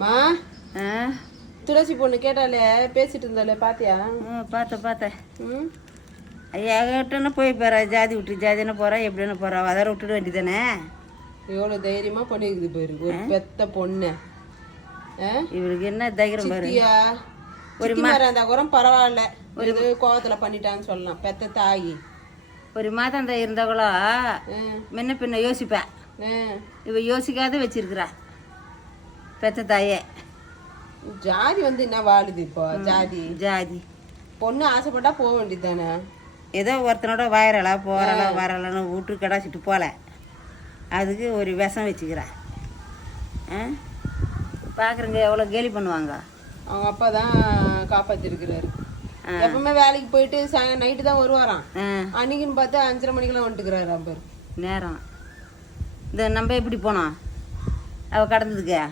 மா ஆ துளசி பொண்ணு கேட்டாலே பேசிட்டு இருந்தாலே பாத்தியா? பார்த்தேன். ம் ஐயா கிட்டன்னு போய் போகிறா, ஜாதி விட்டு ஜாதின்னு போகிறா, எப்படின்னு போகிறா, அதர விட்டுட வேண்டியதானே. எவ்வளோ தைரியமா பண்ணிக்குது பாரு ஒரு பெத்த பொண்ணு. இவளுக்கு என்ன தைரியம் பாரு. சித்தியா ஒரு மாதிரி அந்த குரம் பரவாயில்ல, ஒரு கோவத்துல பண்ணிட்டான்னு சொல்லலாம். பெத்த தாயி ஒரு மாதம் தான் இருந்தாக்கூட முன்ன பின்ன யோசிப்பேன். இவ யோசிக்காத வச்சிருக்கிறா பெத்த தாயே. ஜாதி வந்து என்ன வாழுது இப்போ? ஜாதி பொண்ணு ஆசைப்பட்டா போக வேண்டியது தானே. ஏதோ ஒருத்தனோட வாயிரலா வரலான்னு விட்டு கடாச்சிட்டு போகல, அதுக்கு ஒரு விஷம் வச்சுக்கிறா. பார்க்குறங்க எவ்வளோ கேலி பண்ணுவாங்க. அவங்க அப்பா தான் காப்பாத்திருக்கிறாரு. எப்பவுமே வேலைக்கு போயிட்டு நைட்டு தான் வருவாராம். அன்னைக்குன்னு பார்த்து 5:30 மணிக்கெல்லாம் வந்துட்டுக்கிறாரு. அப்பர் நேரம் இந்த நம்ம எப்படி போனோம் அவ கடந்ததுக்கு